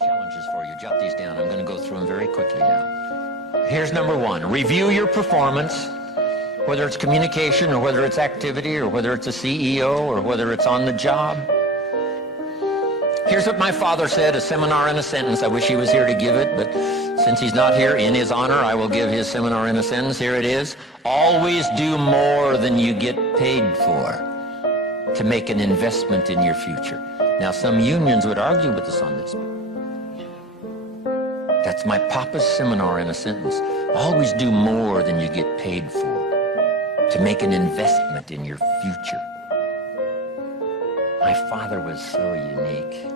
Challenges for you. Jot these down. I'm going to go through them very quickly now. Here's number one. Review your performance, whether it's communication or whether it's activity or whether it's a CEO or whether it's on the job. Here's what my father said, a seminar in a sentence. I wish he was here to give it, but since he's not here, in his honor, I will give his seminar in a sentence. Here it is. Always do more than you get paid for to make an investment in your future. Now, some unions would argue with us on this. That's my papa's seminar in a sentence. Always do more than you get paid for to make an investment in your future. My father was so unique.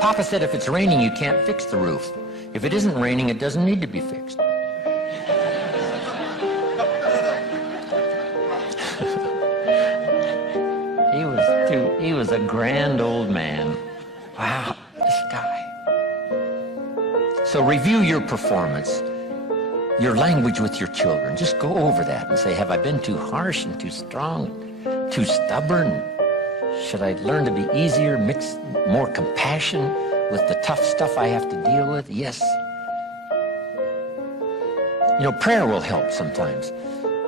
Papa said if it's raining, you can't fix the roof. If it isn't raining, it doesn't need to be fixed. He was a grand old man. Wow, this guy. So review your performance, your language with your children. Just go over that and say, have I been too harsh and too strong, too stubborn? Should I learn to be easier, mix more compassion with the tough stuff I have to deal with? Yes. You know, prayer will help sometimes.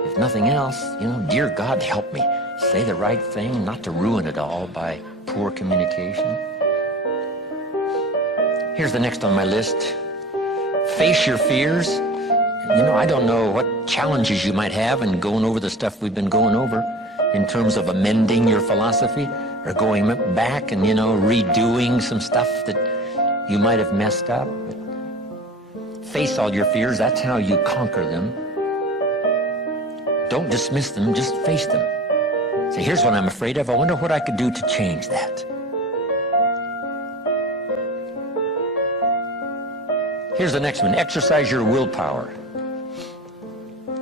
If nothing else, dear God, help me say the right thing, not to ruin it all by poor communication. Here's the next on my list. Face your fears. I don't know what challenges you might have in going over the stuff we've been going over in terms of amending your philosophy or going back and, redoing some stuff that you might have messed up. Face all your fears. That's how you conquer them. Don't dismiss them. Just face them. Say, here's what I'm afraid of. I wonder what I could do to change that. Here's the next one. Exercise your willpower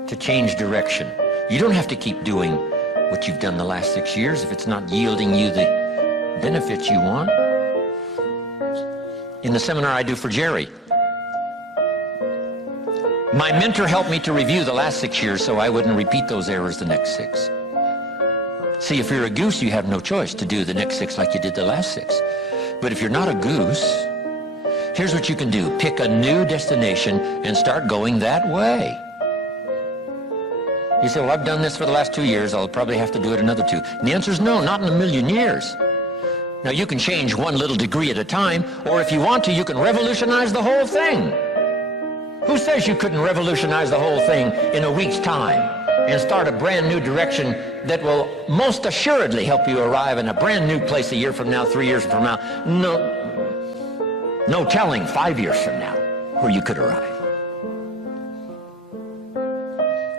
to change direction. You don't have to keep doing what you've done the last 6 years if it's not yielding you the benefits you want. In the seminar I do for Jerry, my mentor helped me to review the last 6 years so I wouldn't repeat those errors the next 6. See, if you're a goose, you have no choice to do the next 6 like you did the last 6. But if you're not a goose, here's what you can do. Pick a new destination and start going that way. You say, well, I've done this for the last 2 years. I'll probably have to do it another 2. And the answer is no, not in a million years. Now, you can change one little degree at a time, or if you want to, you can revolutionize the whole thing. Who says you couldn't revolutionize the whole thing in a week's time and start a brand new direction that will most assuredly help you arrive in a brand new place a year from now, 3 years from now? No telling 5 years from now where you could arrive.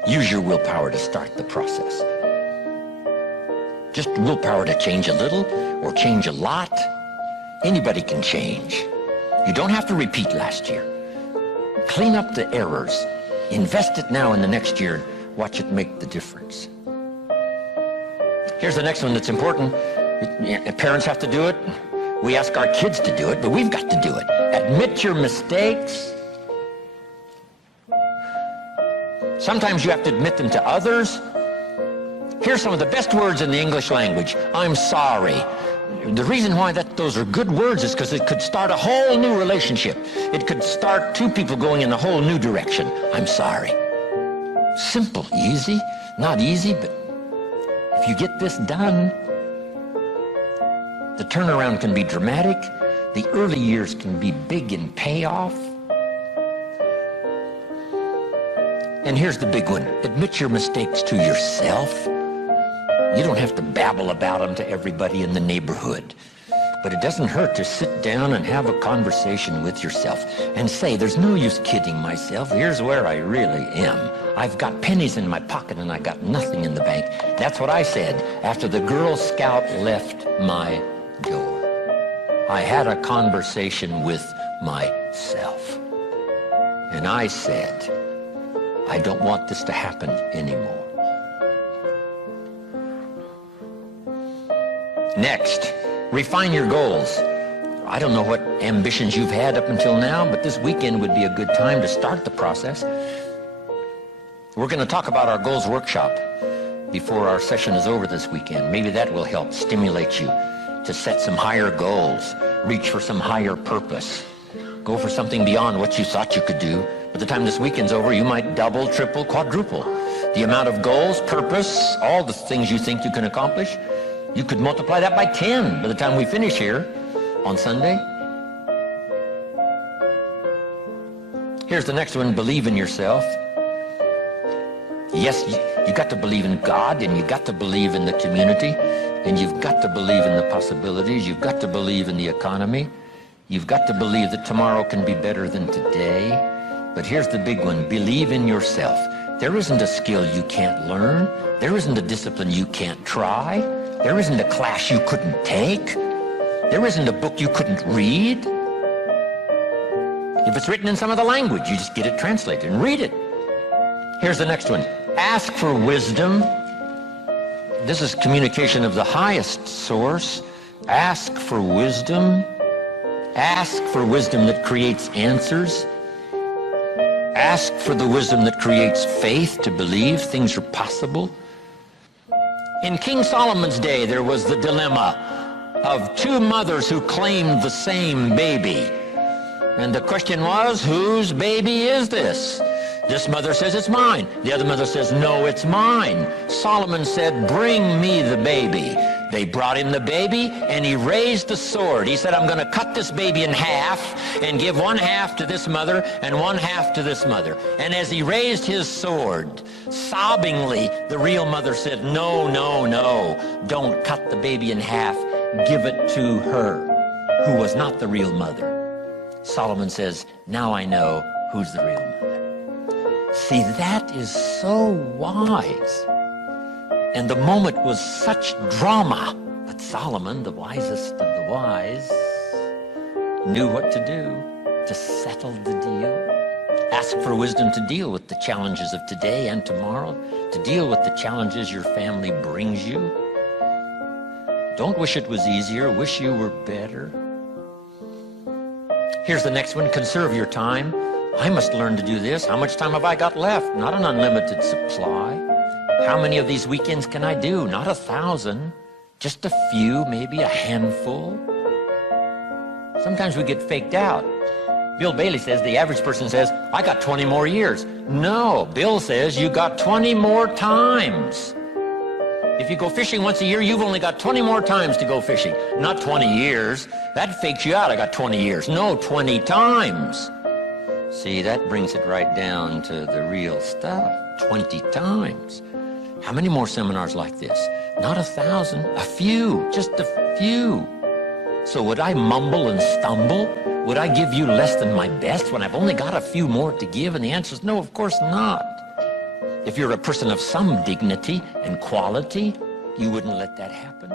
Use your willpower to start the process. Just willpower to change a little or change a lot. Anybody can change. You don't have to repeat last year. Clean up the errors. Invest it now in the next year. Watch it make the difference. Here's the next one that's important. Parents have to do it. We ask our kids to do it, but we've got to do it. Admit your mistakes. Sometimes you have to admit them to others. Here's some of the best words in the English language. I'm sorry. The reason why those are good words is because it could start a whole new relationship. It could start 2 people going in a whole new direction. I'm sorry. Simple, easy. Not easy, but if you get this done, the turnaround can be dramatic. The early years can be big in payoff. And here's the big one. Admit your mistakes to yourself. You don't have to babble about them to everybody in the neighborhood. But it doesn't hurt to sit down and have a conversation with yourself and say, there's no use kidding myself. Here's where I really am. I've got pennies in my pocket and I got nothing in the bank. That's what I said after the Girl Scout left my door. I had a conversation with myself. And I said, I don't want this to happen anymore. Next, refine your goals. I don't know what ambitions you've had up until now, but this weekend would be a good time to start the process. We're going to talk about our goals workshop before our session is over this weekend. Maybe that will help stimulate you to set some higher goals, reach for some higher purpose, go for something beyond what you thought you could do. By the time this weekend's over, you might double, triple, quadruple the amount of goals, purpose, all the things you think you can accomplish. You could multiply that by 10 by the time we finish here on Sunday. Here's the next one, believe in yourself. Yes, you got to believe in God, and you got to believe in the community, and you've got to believe in the possibilities. You've got to believe in the economy. You've got to believe that tomorrow can be better than today. But here's the big one, believe in yourself. There isn't a skill you can't learn. There isn't a discipline you can't try. There isn't a class you couldn't take. There isn't a book you couldn't read. If it's written in some other language, you just get it translated and read it. Here's the next one. Ask for wisdom. This is communication of the highest source. Ask for wisdom. Ask for wisdom that creates answers. Ask for the wisdom that creates faith to believe things are possible. In King Solomon's day, there was the dilemma of two mothers who claimed the same baby. And the question was, whose baby is this? This mother says, it's mine. The other mother says, no, it's mine. Solomon said, bring me the baby. They brought him the baby, and he raised the sword. He said, I'm going to cut this baby in half and give one half to this mother and one half to this mother. And as he raised his sword, sobbingly, the real mother said, no, no, no, don't cut the baby in half. Give it to her, who was not the real mother. Solomon says, now I know who's the real mother. See, that is so wise. And the moment was such drama. But Solomon, the wisest of the wise, knew what to do to settle the deal. Ask for wisdom to deal with the challenges of today and tomorrow, to deal with the challenges your family brings you. Don't wish it was easier, wish you were better. Here's the next one, conserve your time. I must learn to do this. How much time have I got left? Not an unlimited supply. How many of these weekends can I do? Not 1,000, just a few, maybe a handful. Sometimes we get faked out. Bill Bailey says, the average person says, I got 20 more years. No, Bill says you got 20 more times. If you go fishing once a year, you've only got 20 more times to go fishing, not 20 years. That fakes you out. I got 20 years. No, 20 times. See, that brings it right down to the real stuff. 20 times. How many more seminars like this? Not 1,000, a few, just a few. So would I mumble and stumble? Would I give you less than my best when I've only got a few more to give? And the answer is no, of course not. If you're a person of some dignity and quality, you wouldn't let that happen.